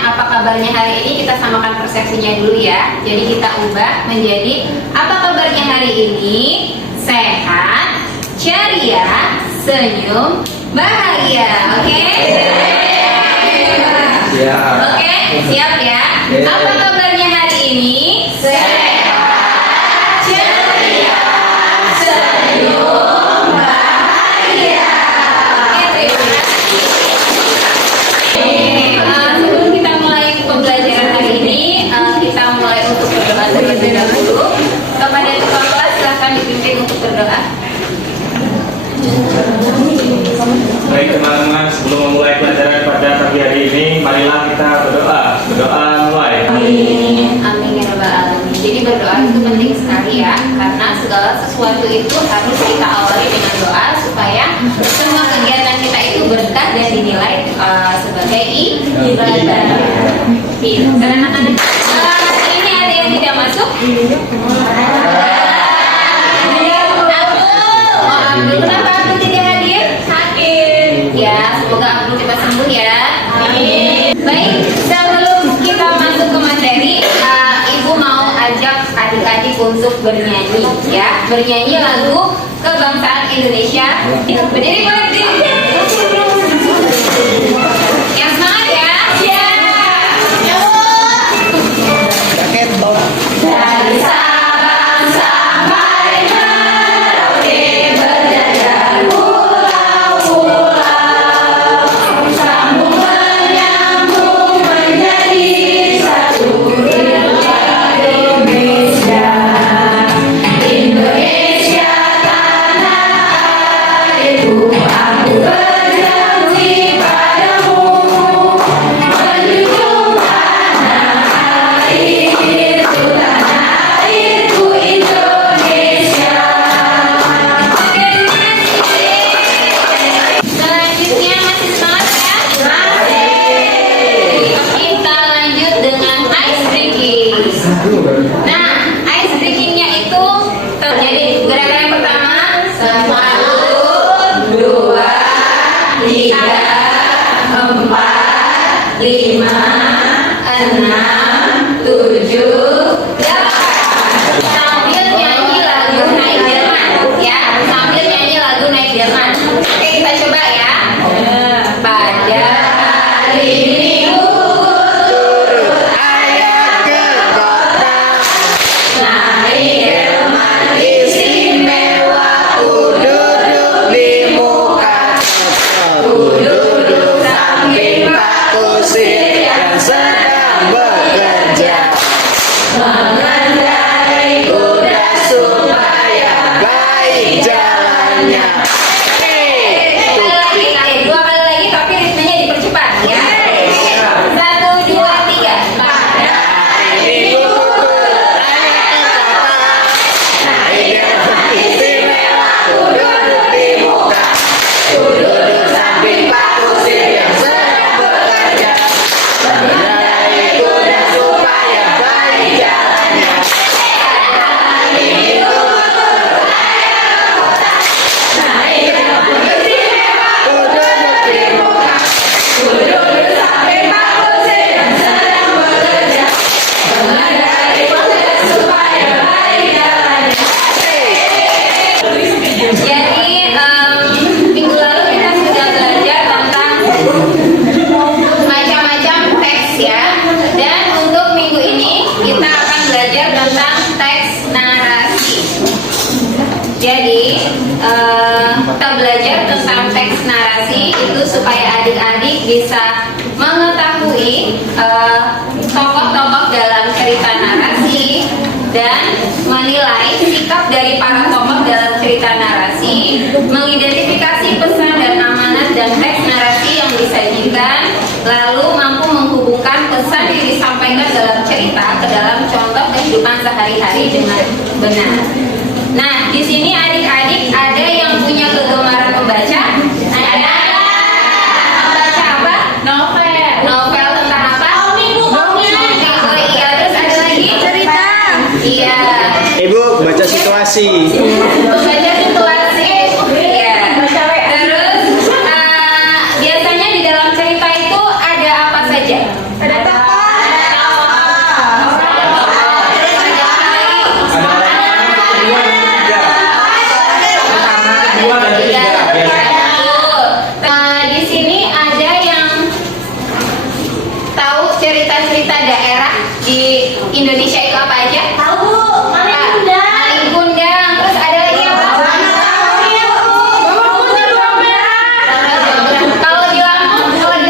apa kabarnya hari ini kita samakan persepsinya dulu ya. Jadi kita ubah menjadi apa kabarnya hari ini? Sehat, ceria, senyum, bahagia. Oke? Oke, siap ya. Apa kabarnya hari ini? Sehat, ceria, senyum, bahagia. Oke, terima kasih. Sebelum kita mulai pembelajaran hari ini, kita mulai untuk berdoa terlebih dahulu. Kepada Tuhan kelas silahkan dipimpin untuk berdoa. Baik teman-teman, sebelum memulai pelajaran pada pagi hari ini, marilah kita berdoa. Berdoa mulai. Amin. Amin ya rabbal alamin. Jadi berdoa itu penting sekali ya, karena segala sesuatu itu harus kita awali dengan doa supaya semua kegiatan kita itu berkah dan dinilai sebagai ibadah. Karena ini ada yang tidak masuk. Abdul, kenapa Abdul tidak hadir? Sakit. Ya, semoga Abdul cepat sembuh ya. Amin. Baik, sebelum kita masuk ke materi, Ibu mau ajak adik-adik untuk bernyanyi ya. Bernyanyi lagu kebangsaan Indonesia. Berdiri, berdiri. Yang semangat ya. Ya. Dari Sabang sampai Merauke berjajar pulau-pulau, sambung menyambung menjadi satu Indonesia. Indonesia tanah airku, aku berjanji padamu, menjunjung tanah airku, tanah airku Indonesia. Selanjutnya masih semangat ya? Masih. Kita lanjut dengan ice drinking. Nah, ice drinkingnya itu terjadi gerakan yang pertama 1, 2, 3, 4, 5, 6, 7, 8. Sambil nyanyi lagu naik delman ya, sambil nyanyi lagu naik delman. Oke, kita coba ya. Pada hari Minggu naik delman istimewa, duduk di muka, duduk samping Pak Kusir yang sedang bekerja, mengendarai kuda supaya baik jalannya. Dua kali lagi tapi ritmenya dipercepat ya. 1, 2, 3. Pada hari Minggu naik delman istimewa, duduk di muka, duduk samping Pak Kusir yang sedang bekerja, mengendarai kuda supaya baik jalannya. Hari Minggu naik delman istimewa, duduk di muka, duduk samping Pak Kusir yang sedang bekerja, mengendarai kuda supaya baik jalannya. Jadi minggu lalu kita sudah belajar tentang macam-macam teks ya, dan untuk minggu ini kita akan belajar tentang teks narasi. Jadi kita belajar tentang teks narasi itu supaya adik-adik bisa mengetahui tokoh-tokoh dalam cerita narasi dan menilai sikap dari para tokoh dalam cerita narasi, mengidentifikasi pesan dan amanat dan teks narasi yang disajikan, lalu mampu menghubungkan pesan yang disampaikan dalam cerita ke dalam contoh kehidupan sehari-hari dengan benar. Nah, di sini adik-adik ada yang punya kegemaran membaca? Ada. Membaca apa? Novel. Novel tentang apa? Komik. Oh iya, terus ada lagi? Cerita. Iya. Ibu baca situasi. Membaca situasi. Iya. Terus biasanya di dalam cerita itu ada apa saja? Ada cerita-cerita daerah di Indonesia itu apa aja? Tahu Bu, Maling Kundang. Maling Kundang. Terus ada lagi apa? Kalau di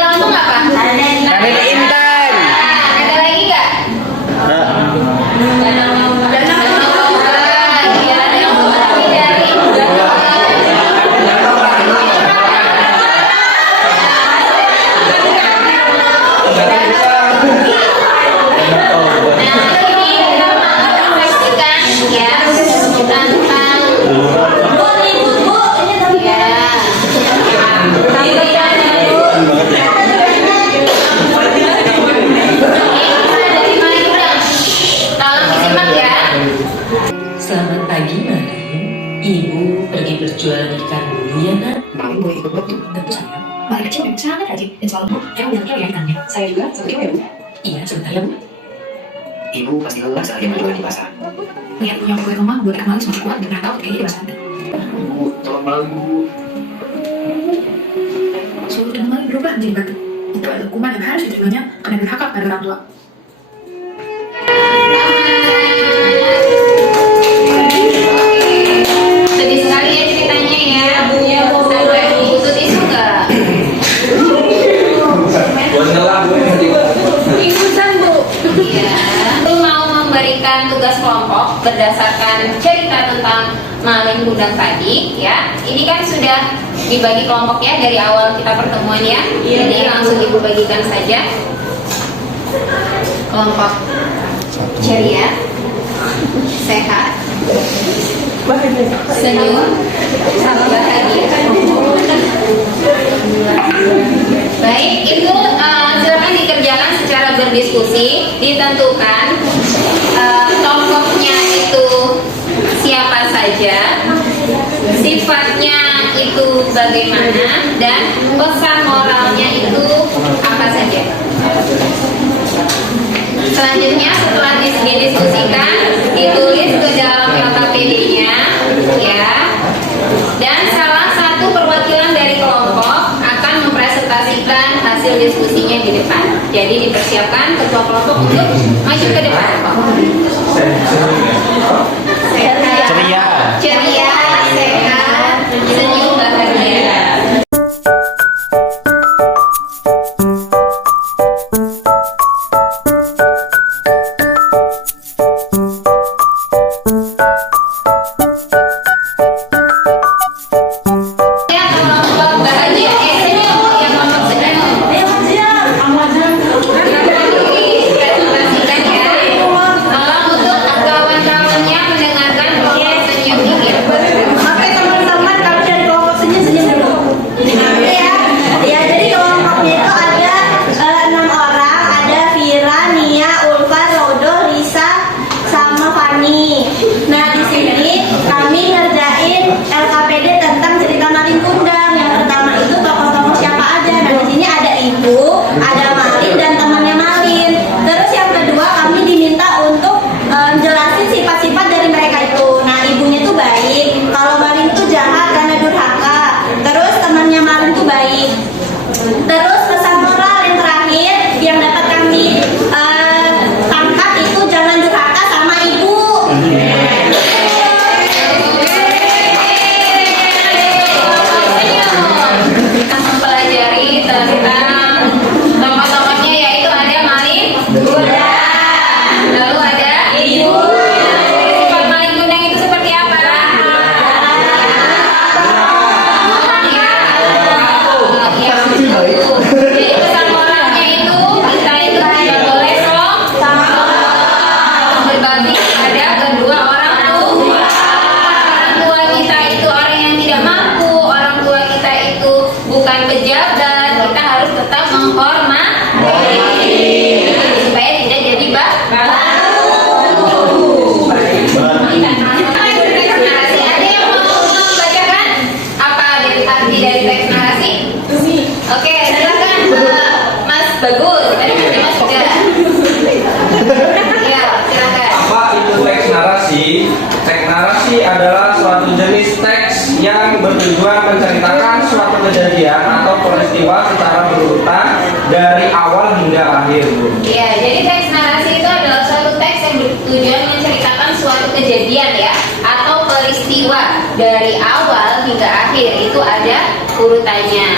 Lampung apa? Raden Intan. Ada lagi nggak? Selamat pagi, Maling. Ibu pergi berjualan ikan dulu ya, Nak? Maling boleh ikut betul. Tentu sayang. Maling kecil memang sangat rajin dan selalu Bu, emang bilang ya ikannya. Saya juga seperti itu ya Bu. Iya, sebentar ya, Bu. Ibu pasti lelah seharian berjualan di pasar. Lihat punya kue rumah buat ikan maling semakin kuat dan pernah tahu kayaknya di pasar. Bu, tolong maling Bu. Suruh dan maling berubah menjadi batu. Itu adalah hukuman yang harus diterimanya karena durhaka pada orang tua. Sedih sekali ya ceritanya ya. Sampai butuh tisu nggak? Iya. Itu mau memberikan tugas kelompok berdasarkan cerita tentang Maling Kundang tadi ya. Ini kan sudah dibagi kelompok ya dari awal kita pertemuan ya. Jadi langsung ibu bagikan saja. Kelompok ceria, sehat, senyum, bahagia. Baik, itu silakan dikerjakan secara berdiskusi, ditentukan tokohnya itu siapa saja, sifatnya itu bagaimana, dan pesan moralnya itu apa saja. Selanjutnya setelah didiskusikan, ditulis ke dalam LKPD-nya, ya. Dan salah satu perwakilan dari kelompok akan mempresentasikan hasil diskusinya di depan. Jadi dipersiapkan ketua kelompok untuk maju ke depan. Sehat, ceria, sehat, senyum, bahagia. Ya, kelompok bahagia, senyum, ya kelompok senyum. Presentasikan ya. Tolong untuk kawan-kawannya mendengarkan kelompok senyum ini. Oke teman-teman, kami dari kelompok senyum dulu. Ya, jadi kelompoknya itu ada 6 orang, ada Vira, Nia, Ulfa, Rodo, Lisa, sama Fani. Nah di sini kami ngerjain LKPD tentang cerita Maling Kundang. Yang pertama itu tokoh-tokoh siapa aja. Nah di sini ada ibu, ada Malin dan temannya Malin. Terus yang kedua kami diminta untuk jelasin sifat-sifat dari mereka itu. Nah ibunya tuh baik, kalau Malin tuh jahat karena durhaka. Terus temannya Malin tuh baik. Terus pesan moral yang terakhir yang dapat kami tangkap itu jangan durhaka sama ibu. Kita mempelajari tentang tokoh-tokohnya, yaitu ada Maling Kundang, lalu ada ibu. Sifat Maling Kundang itu seperti apa? Ya, jadi pesan moralnya itu kita itu tidak boleh berbakti pada kedua orang tua. Orang tua kita itu orang yang tidak mampu, orang tua kita itu bukan pejabat, kita harus tetap menghormati supaya tidak jadi narasi. Ada yang mau membacakan apa arti dari teks narasi? Oke, silakan Mas Bagus. Tadi Mas juga. Ya, silakan. Apa itu teks narasi? Teks narasi adalah suatu jenis teks yang bertujuan menceritakan suatu kejadian atau peristiwa secara berurutan dari awal hingga akhir, Bu. Ya, jadi teks narasi itu adalah suatu teks yang bertujuan menceritakan suatu kejadian ya atau peristiwa dari awal hingga akhir. Itu ada urutannya.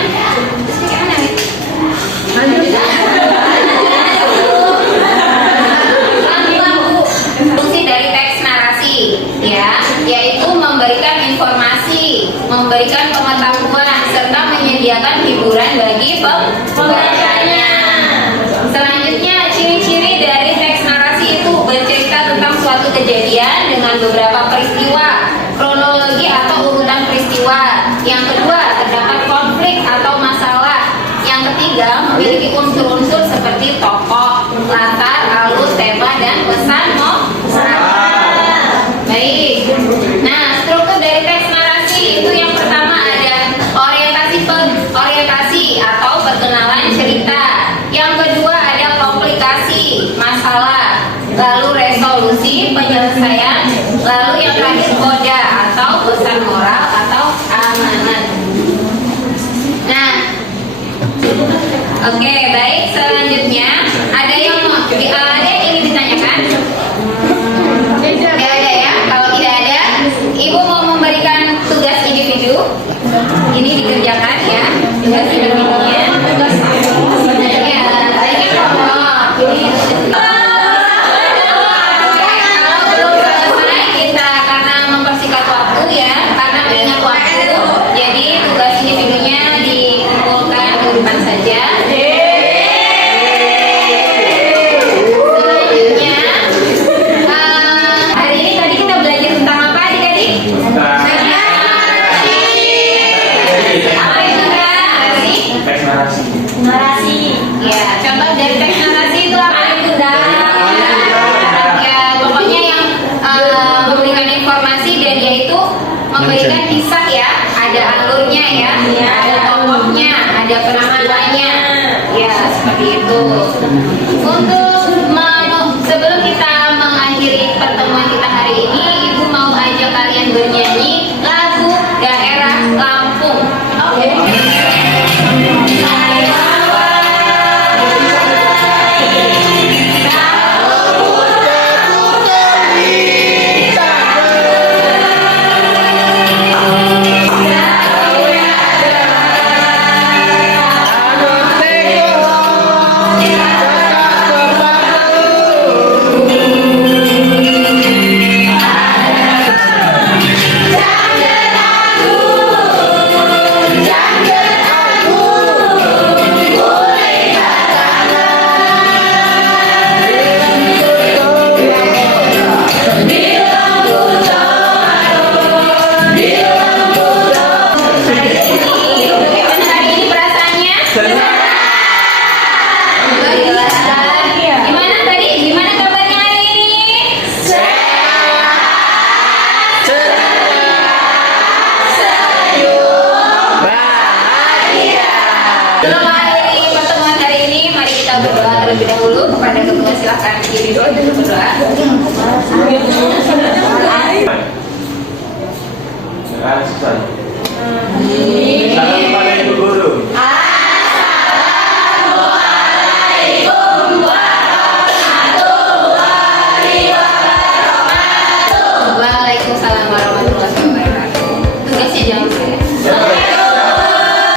Fungsi dari teks narasi ya, yaitu memberikan informasi, memberikan pengetahuan serta menyediakan hiburan bagi pembacanya. Selanjutnya, ciri-ciri dari teks narasi itu bercerita tentang suatu kejadian dengan beberapa peristiwa, kronologi atau urutan peristiwa. Yang kedua, terdapat konflik atau masalah. Yang ketiga, memiliki unsur-unsur seperti tokoh, latar, alur, tema, dan pesan moral. Baik. Nah, struktur dari teks narasi itu yang pertama ada orientasi atau perkenalan cerita. Yang kedua ada komplikasi masalah, lalu resolusi penyelesaian, lalu yang terakhir koda atau pesan moral atau amanat. Nah, oke, baik, selanjutnya ada yang ingin ditanyakan? Tidak ada ya. Kalau tidak ada, Ibu mau memberikan tugas individu. Ini dikerjakan ya, tugas individunya. Ya, ini kelompok. Kalau belum selesai kita karena mempersingkat waktu ya, karena mengingat waktu, jadi tugas individunya dikumpulkan di depan saja. Selanjutnya, hari ini tadi kita belajar tentang apa adik-adik? Apa itu narasi? Teks narasi. Narasi. Ya, contoh dari teks narasi itu apa itu? Ya, pokoknya yang memberikan informasi dan dia itu memberikan kisah ya, ada alurnya ya, ada tokohnya, ada peristiwanya, ya seperti itu. Sebelum kita mengakhiri pertemuan kita hari ini, Ibu mau ajak kalian bernyanyi lagu daerah Lampung. Oke. Bagaimana hari ini perasaannya? Gimana tadi? Gimana kabarnya hari ini? Bahagia. Belum